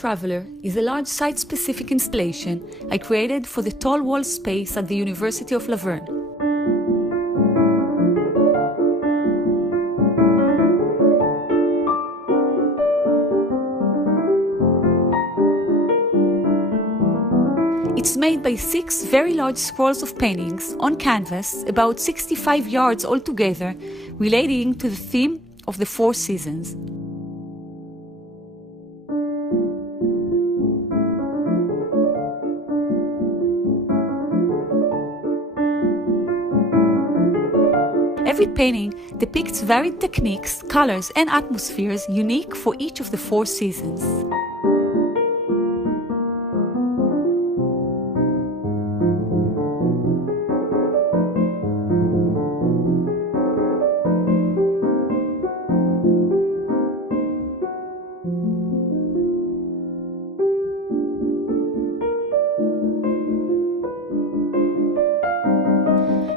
Traveler is a large site-specific installation I created for the tall wall space at the University of Laverne. It's made by 6 very large scrolls of paintings on canvas, about 65 yards altogether, relating to the theme of the 4 seasons. Every painting depicts varied techniques, colors, and atmospheres unique for each of the 4 seasons.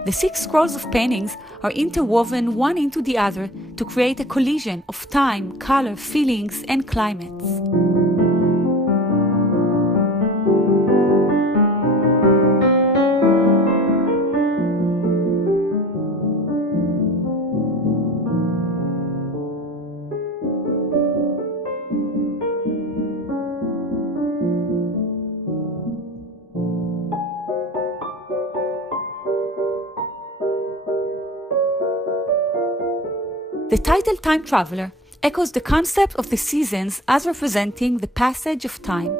The 6 scrolls of paintings are interwoven one into the other to create a collision of time, color, feelings, and climates. The title Time Traveler echoes the concept of the seasons as representing the passage of time.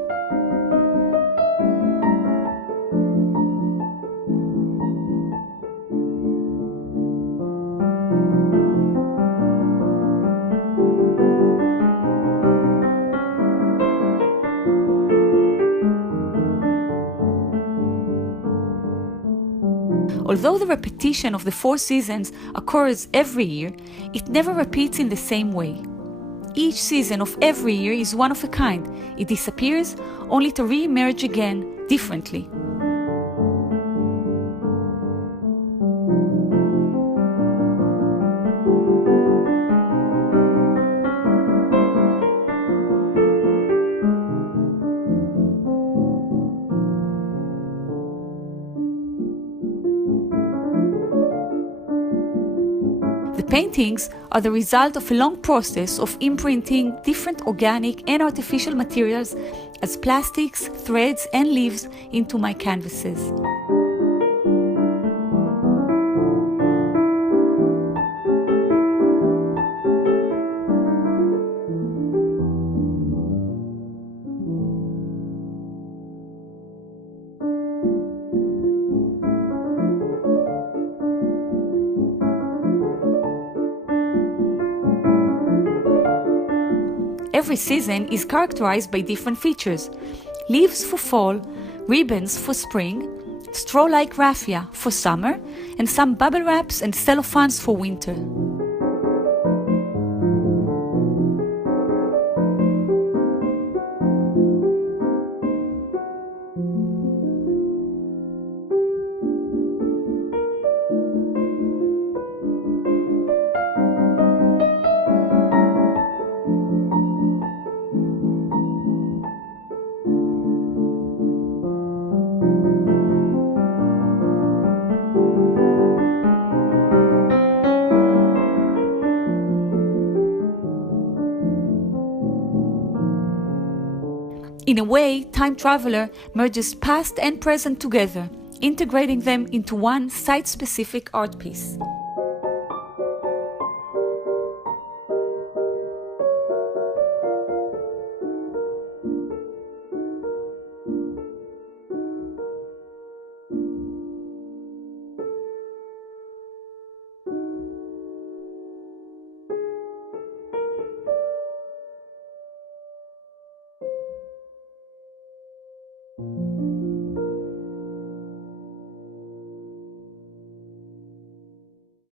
Although the repetition of the 4 seasons occurs every year, it never repeats in the same way. Each season of every year is one of a kind. It disappears only to re-emerge again differently. The paintings are the result of a long process of imprinting different organic and artificial materials as plastics, threads, and leaves into my canvases. Every season is characterized by different features: leaves for fall, ribbons for spring, straw-like raffia for summer, and some bubble wraps and cellophanes for winter. In a way, Time Traveler merges past and present together, integrating them into one site-specific art piece.